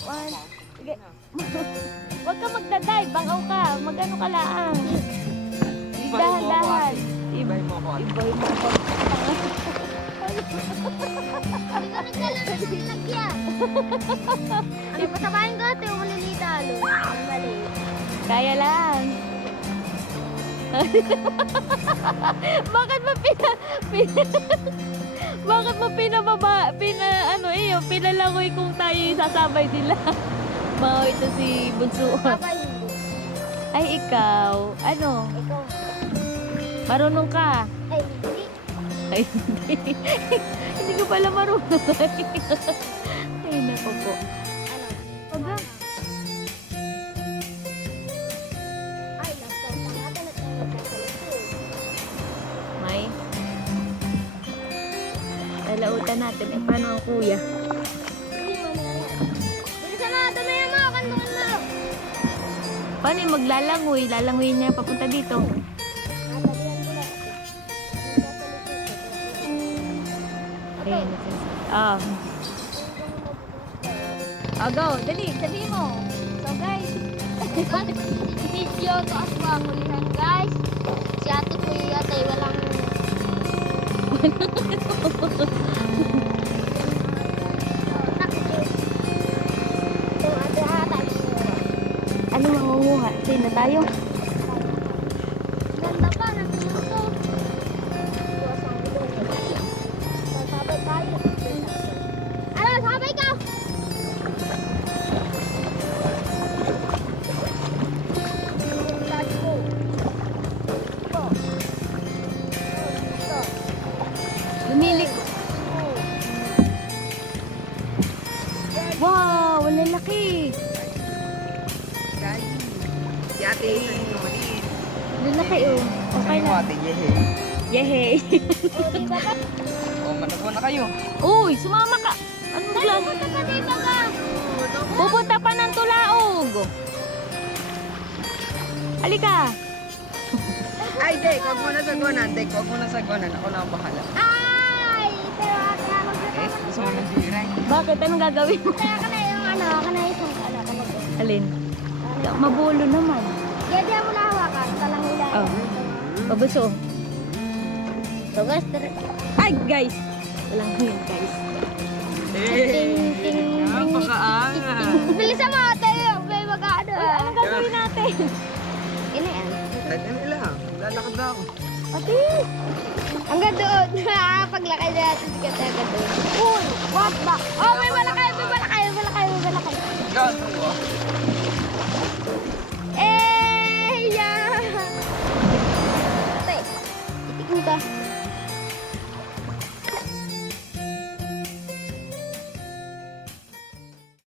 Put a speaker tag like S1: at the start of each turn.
S1: One. Sige. Huwag ka magdadive. Bangaw ka. Mag-ano ka laang. Dahan-dahan.
S2: Ibay mo ko.
S1: Ibay mo ko.
S3: Hindi ko nagkalang ng lagyan. Ano ba sabahin ko ito yung maliliit talo? Ang mali.
S1: Kaya lang. Bakit mo bakit mo pinalangoy kung tayo yung sasabay nila? Mga ito si Bunso.
S3: Sabay hindi.
S1: Ay, ikaw. Ano?
S3: Ikaw.
S1: Marunong ka?
S3: Ay, hindi.
S1: Ay, hindi. Hindi ko pala marunong. Ay, naku po.
S3: Ano?
S1: Aga.
S3: Ay, laptop pa natin at ang nagkakalit.
S1: May. Lalautan natin. Eh, paano ang kuya?
S3: Hindi mo na yan. Bilisan mo, tumayan mo, kantungan mo.
S1: Paano yung maglalangoy? Lalangoy niya papunta dito.
S3: Natalihan ko lang. Okay.
S1: Ayun. Ah. Oh, go. Dali. Sabihin mo. So, guys.
S3: Video to as pangulihan, guys. Si ate ko yung ate, walang... Ito ate ata.
S1: Ano mangunguha? Sige na tayo.
S3: Ganda pa, nandito ko. Sasabay tayo. Ano, sabay ka! Let's go. Ito. Ito.
S1: Lumili. Wow, wala laki.
S2: Si ate, yung maliit.
S1: Wala laki oh. Okay
S2: Saan mo
S1: na.
S2: ate, yehe.
S1: Yehey.
S3: Oh, di ba ka?
S2: O, managwa na kayo.
S1: Uy, sumama ka. Anong lang?
S3: Punta ka dito ka.
S1: Pupunta pa ng tulaog. Halika.
S2: Ay, Dek, huwag mo na sagwanan. Dek, huwag mo na sagwanan. Ako na ang bahala.
S3: Ay! Pero ate,
S2: Eh, gusto mo ng biray.
S1: Bakit? Anong gagawin mo?
S3: kaya ka na yung ano, ka na isang ano, ka mag-
S1: Alin? Mabulo naman.
S3: Kaya di mo nahawakan, talang nila.
S1: Oh. Pabuso.
S3: So guys,
S1: Ay, guys. Walang yun, guys.
S2: Eh, napakaangas.
S3: bilisan mo ate, may mag-ano.
S1: Anong gagawin natin?
S3: Ina yan.
S2: Kahit ano lang, lalakad na ako.
S1: Ate.
S3: Hanggang doon. Paglakay na natin si Kata hanggang doon. Uy! What ba? Oh, may malakay! May malakay!